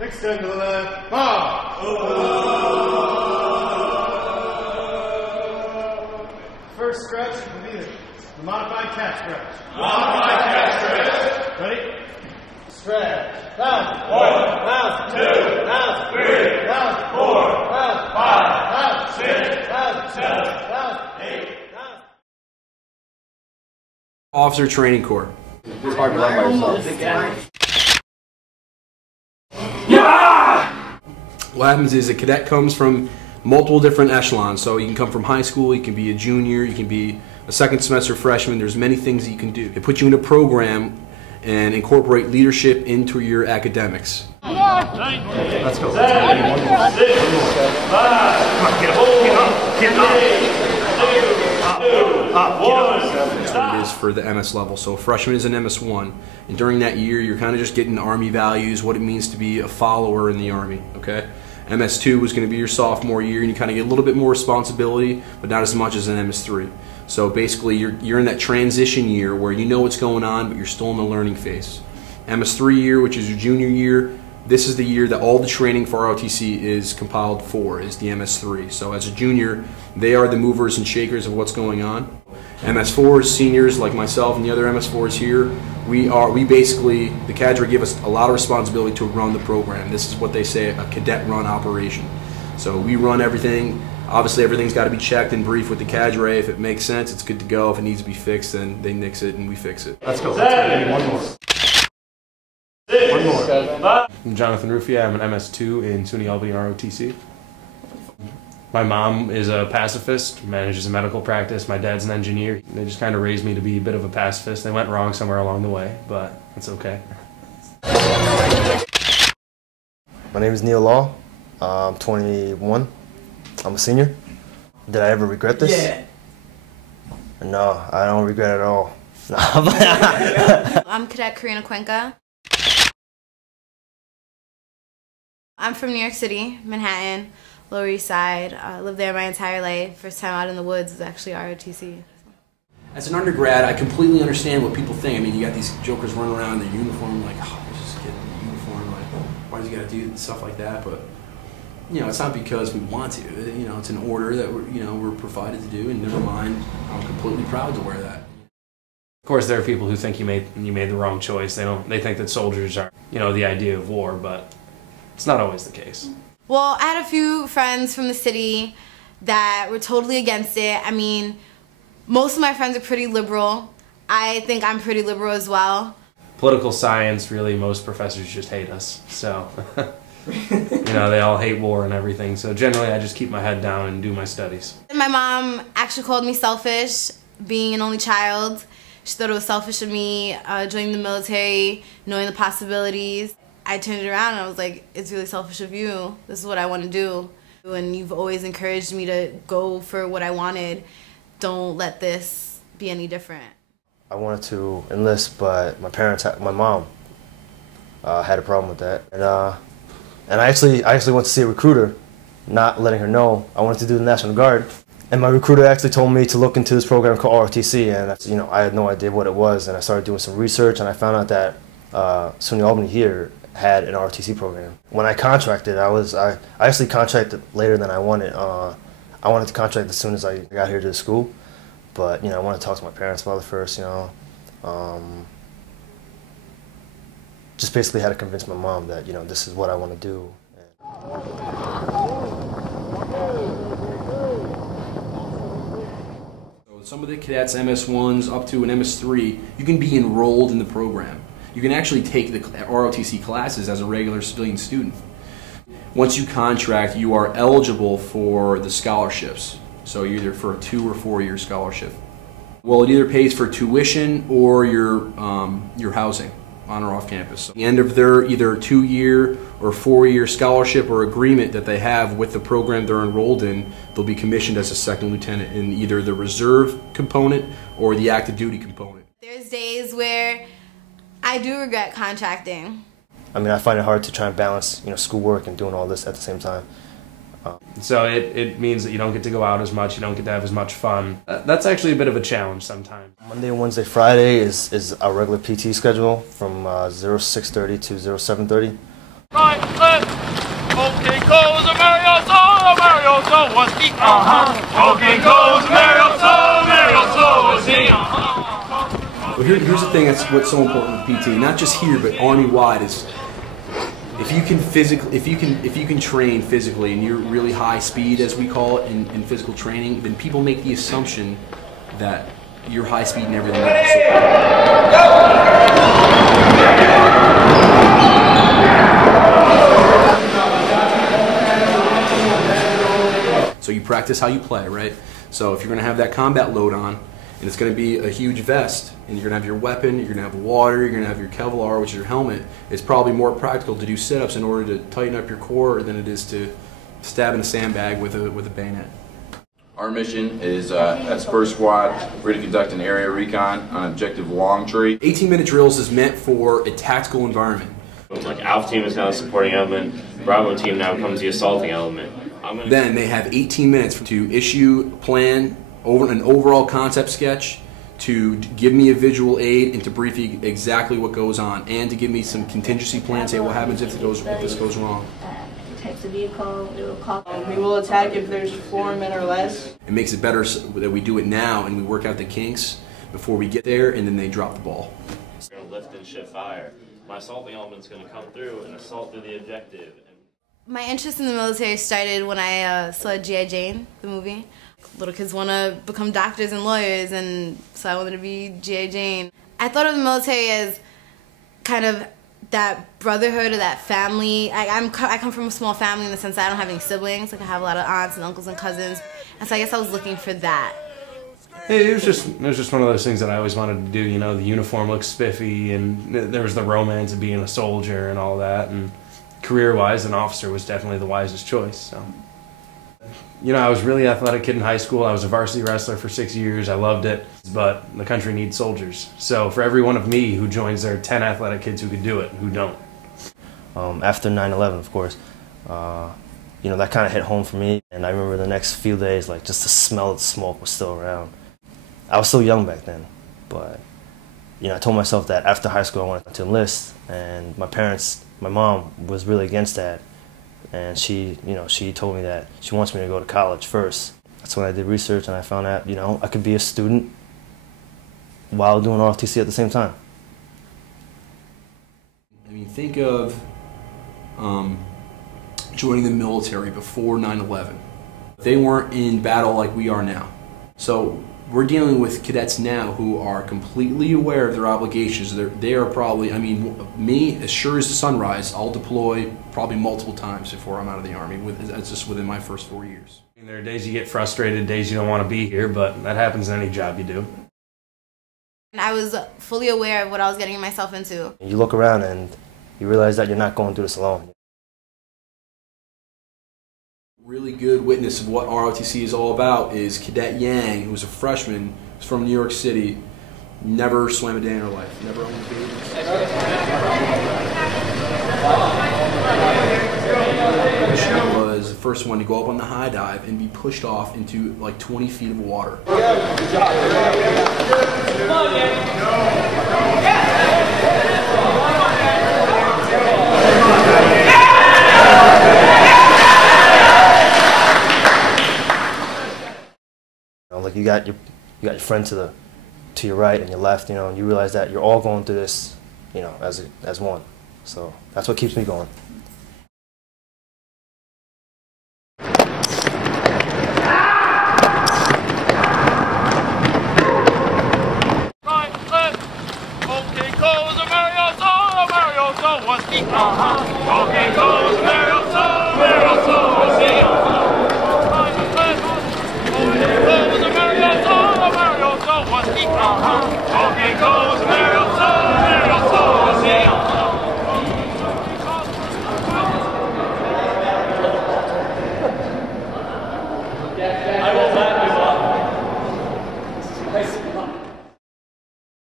Extend to the left. Bob. First stretch will be the modified cat stretch. Modified cat stretch. Ready? Stretch. Down. 1, down. 2, down. 3, down. 4, down. 5, down. 6, down. 7, down. 8, down. Officer Training Corps. It's hard to run by yourself. What happens is a cadet comes from multiple different echelons. So you can come from high school, you can be a junior, you can be a second semester freshman. There's many things that you can do. It puts you in a program and incorporate leadership into your academics. Let's go. 7, 6, 5, 4, 3, 2, 1. That's what it is for the MS level. So freshman is an MS1, and during that year you're kind of just getting Army values, what it means to be a follower in the Army, okay? MS2 was going to be your sophomore year, and you kind of get a little bit more responsibility, but not as much as an MS3. So basically you're in that transition year where you know what's going on, but you're still in the learning phase. MS3 year, which is your junior year, this is the year that all the training for ROTC is compiled for, is the MS3. So as a junior, they are the movers and shakers of what's going on. MS4s, seniors like myself and the other MS4s here, we basically, the cadre give us a lot of responsibility to run the program. This is what they say, a cadet run operation. So we run everything. Obviously everything's got to be checked and briefed with the cadre. If it makes sense, it's good to go. If it needs to be fixed, then they nix it and we fix it. Let's go. 7, One more. 6, One more. 5. I'm Jonathan Rufia. I'm an MS2 in SUNY Albany ROTC. My mom is a pacifist, manages a medical practice. My dad's an engineer. They just kind of raised me to be a bit of a pacifist. They went wrong somewhere along the way, but it's okay. My name is Neil Law. I'm 21. I'm a senior. Did I ever regret this? Yeah. No, I don't regret it at all. No. I'm Cadet Karina Cuenca. I'm from New York City, Manhattan, Lower East Side. I lived there my entire life. First time out in the woods was actually ROTC. As an undergrad, I completely understand what people think. I mean, you got these jokers running around in their uniform, like, oh, let's just get in the uniform, like, why does he got to do stuff like that? But, you know, it's not because we want to. You know, it's an order that we're provided to do, and never mind, I'm completely proud to wear that. Of course, there are people who think you made the wrong choice. They think that soldiers are, the idea of war, but it's not always the case. Well, I had a few friends from the city that were totally against it. I mean, most of my friends are pretty liberal. I think I'm pretty liberal as well. Political science, really, most professors just hate us. So, they all hate war and everything. So generally, I just keep my head down and do my studies. My mom actually called me selfish, being an only child. She thought it was selfish of me joining the military, knowing the possibilities. I turned it around and I was like, it's really selfish of you. This is what I want to do. And you've always encouraged me to go for what I wanted. Don't let this be any different. I wanted to enlist, but my mom had a problem with that. And I actually went to see a recruiter, not letting her know I wanted to do the National Guard. And my recruiter actually told me to look into this program called ROTC, and I had no idea what it was. And I started doing some research, and I found out that SUNY Albany here had an ROTC program. When I contracted, I actually contracted later than I wanted. I wanted to contract as soon as I got here to the school, but I wanted to talk to my parents about it first. Just basically had to convince my mom that this is what I want to do. So some of the cadets, MS1s up to an MS3, you can be enrolled in the program. You can actually take the ROTC classes as a regular civilian student. Once you contract, you are eligible for the scholarships. So either for a 2 or 4 year scholarship. Well, it either pays for tuition or your housing on or off campus. At the end of their either 2-year or 4-year scholarship or agreement that they have with the program they're enrolled in, they'll be commissioned as a second lieutenant in either the reserve component or the active duty component. There's days where I do regret contracting. I mean, I find it hard to try and balance, schoolwork and doing all this at the same time. So it means that you don't get to go out as much, you don't get to have as much fun. That's actually a bit of a challenge sometimes. Monday, Wednesday, Friday is our regular PT schedule from 06:30 to 07:30. Right, goes Marioso was he, Smoking goes Marioso was he, Well, here's the thing that's what's so important with PT, not just here but Army-wide, is if you can train physically and you're really high speed, as we call it in physical training, then people make the assumption that you're high speed and everything else. So you practice how you play, right? So if you're going to have that combat load on, and it's going to be a huge vest, and you're going to have your weapon, you're going to have water, you're going to have your Kevlar, which is your helmet, it's probably more practical to do sit-ups in order to tighten up your core than it is to stab in a sandbag with a bayonet. Our mission is, as first squad, we're to conduct an area recon on objective Longtree. 18-minute drills is meant for a tactical environment. Like Alpha team is now the supporting element, Bravo team now becomes the assaulting element. Then they have 18 minutes to issue a plan, an overall concept sketch, to give me a visual aid and to brief you exactly what goes on, and to give me some contingency plans, say what happens if this goes wrong. Types of vehicle, we will call. We will attack if there's 4 men or less. It makes it better that we do it now and we work out the kinks before we get there, and then they drop the ball. We're going to lift and shift fire. My assaulting element's going to come through and assault through the objective. My interest in the military started when I saw G.I. Jane, the movie. Little kids want to become doctors and lawyers, and so I wanted to be G.I. Jane. I thought of the military as kind of that brotherhood or that family. I come from a small family in the sense that I don't have any siblings. Like I have a lot of aunts and uncles and cousins, and so I guess I was looking for that. It was just one of those things that I always wanted to do. You know, the uniform looks spiffy, and there was the romance of being a soldier and all that. And career-wise, an officer was definitely the wisest choice. So, you know, I was a really athletic kid in high school. I was a varsity wrestler for 6 years. I loved it, but the country needs soldiers. So for every one of me who joins, there are 10 athletic kids who could do it, who don't. After 9/11, of course, you know, that kind of hit home for me. And I remember the next few days, like, just the smell of the smoke was still around. I was still young back then, but, you know, I told myself that after high school I wanted to enlist, and my mom was really against that. And she told me that she wants me to go to college first. That's when I did research and I found out, you know, I could be a student while doing ROTC at the same time. I mean, think of joining the military before 9/11. They weren't in battle like we are now. So we're dealing with cadets now who are completely aware of their obligations. They are probably, I mean, me, as sure as the sunrise, I'll deploy probably multiple times before I'm out of the Army. That's just within my first 4 years. I mean, there are days you get frustrated, days you don't want to be here, but that happens in any job you do. And I was fully aware of what I was getting myself into. You look around and you realize that you're not going through this alone. Really good witness of what ROTC is all about is Cadet Yang, who was a freshman, was from New York City, never swam a day in her life, never owned a baby. She was the first one to go up on the high dive and be pushed off into like 20 feet of water. Like you got your friend to your right and your left, you know, and you realize that you're all going through this, you know, as one. So that's what keeps me going.